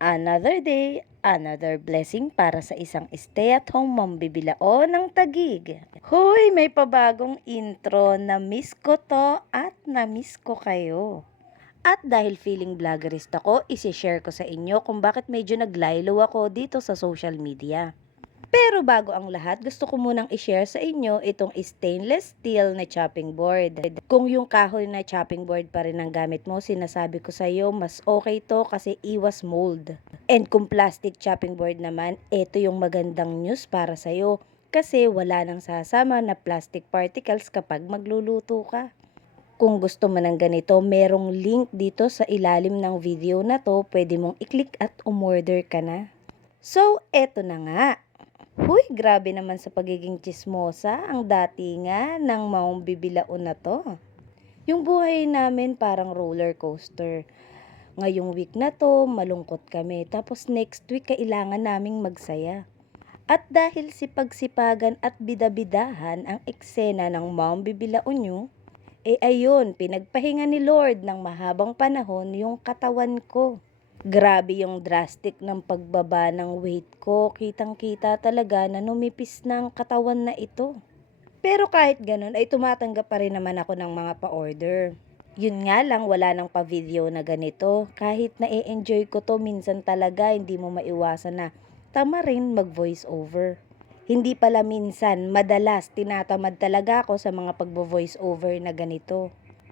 Another day, another blessing para sa isang stay-at-home mambibilao ng Taguig. Hoy, may pabagong intro. Na-miss ko to at na-miss ko kayo. At dahil feeling vloggerist ako, isi-share ko sa inyo kung bakit medyo naglaylo ako dito sa social media. Pero bago ang lahat, gusto ko munang i-share sa inyo itong stainless steel na chopping board. Kung yung kahoy na chopping board pa rin ang gamit mo, sinasabi ko sa iyo, mas okay to kasi iwas mold. And kung plastic chopping board naman, ito yung magandang news para sa iyo kasi wala nang sasama na plastic particles kapag magluluto ka. Kung gusto mo ng ganito, merong link dito sa ilalim ng video na to, pwede mong i-click at umorder ka na. So, eto na nga. Huy, grabe naman sa pagiging tsismosa ang datingan ng mambibilaon na to. Yung buhay namin parang roller coaster. Ngayong week na to, malungkot kami. Tapos next week, kailangan naming magsaya. At dahil sipag-sipagan at bidabidahan ang eksena ng mambibilaon nyo, ayun, pinagpahinga ni Lord ng mahabang panahon yung katawan ko. Grabe yung drastic ng pagbaba ng weight ko. Kitang-kita talaga na numipis na ang katawan na ito. Pero kahit ganun ay tumatanggap pa rin naman ako ng mga pa-order. Yun nga lang wala nang pa-video na ganito. Kahit na-enjoy ko to minsan talaga hindi mo maiwasan na tama rin mag-voice over. Hindi pala minsan, madalas tinatamad talaga ako sa mga pagbo-voice over na ganito.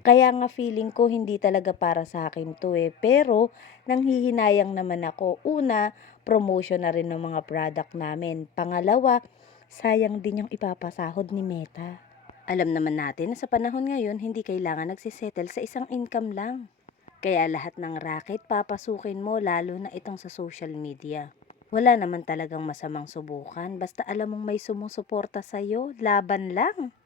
Kaya nga feeling ko hindi talaga para sa akin to pero nanghihinayang naman ako. Una, promotion na rin ng mga product namin. Pangalawa, sayang din yung ipapasahod ni Meta. Alam naman natin na sa panahon ngayon hindi kailangan nagsisettle sa isang income lang. Kaya lahat ng racket papasukin mo lalo na itong sa social media. Wala naman talagang masamang subukan basta alam mong may sumusuporta sa'yo, laban lang.